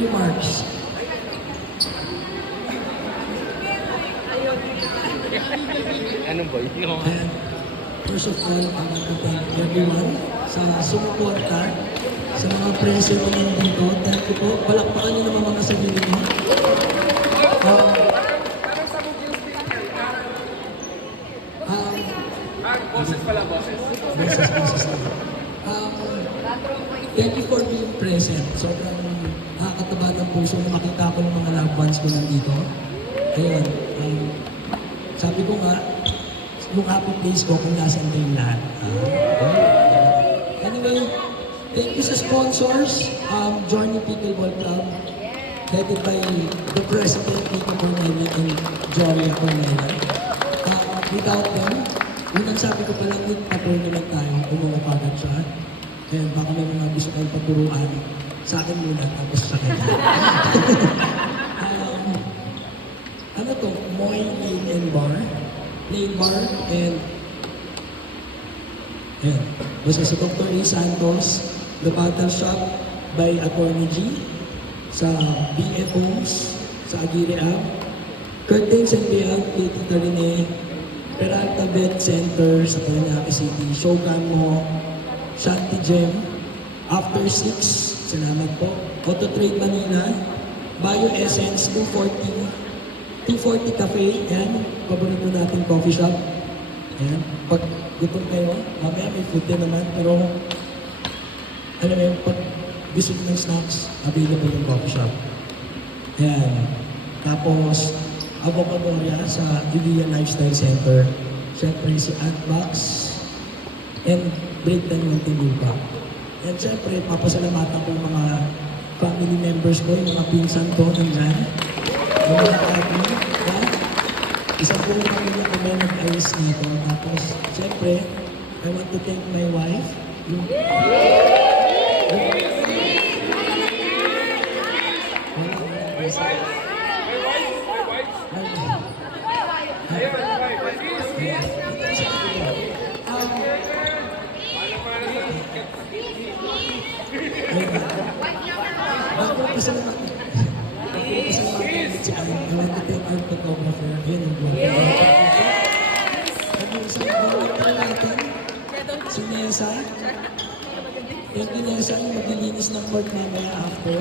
remarks. Anong ba yun? And first of all, I want to thank everyone sa sumuporta, sa mga presyo na nandito. Thank you po. Palakpakan niyo naman mga sarili niyo. Boses pala, boses. Boses lang. Thank you for being present. Sobrang nakakataba ng puso na makita ko ng mga loved ones ko nandito. Ayun. Sabi ko nga, yung happy place ko kung nasan kayong lahat. Anyway, thank you sa sponsors. Journey Pickleball Club, headed by the President, Nico Cornelli and Joria Cornelli. Without them, yun ang sabi ko pala, patuloy lang tayo, umuha agad siya. And baka may mga gusto kayong paturuan sa akin muna, tapos sa kanya. Ano to? Moy Lane and Bar. Lane Bar and ayan. Basta sa Dr. A. Santos, The Battle Shop by Attorney G, sa BF Homes, sa Aguirre Ave, Curtains and Beyond, kay Tita Rene, Peralta Vet Center sa Parañaque City, Shogun Mo, Shanti Gem, After 6, salamat po, Auto Trade Manila, Bio Essence 240 Cafe, yan, paborito nating coffee shop. Yan, pag gutom kayo, mamaya may food din naman, pero alam mo yun, pag gusto ng snacks, available yung coffee shop. Yan, tapos Avocadoria sa Vivia Lifestyle Center. Siyempre si Antbox and Breakdown Montelupa. And siyempre, papasalamatan ko yung mga family members ko, yung mga pinsan ko nandyan. Yung mga kami. Isang po yung pamilya ko may nag-ayos nito. Tapos, siyempre, I want to thank my wife. Ako pasalamat si Anne. I want to thank our photographer. Ayun ang vlog. At yung isang volunteer natin, si Nessa. Thank you, Nessa, yung maglilinis ng court mamaya after.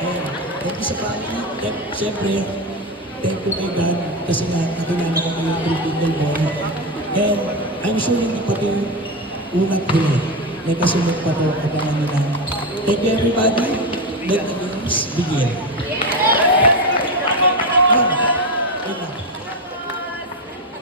Ayun. Thank you sa family. Siyempre, thank you kay God kasi nga nakilala ko kayo through pickleball. And I'm sure hindi pa ito yung unat ko eh. May kasunod pa ito, abangan nyo lang. Thank you everybody. Let the games begin.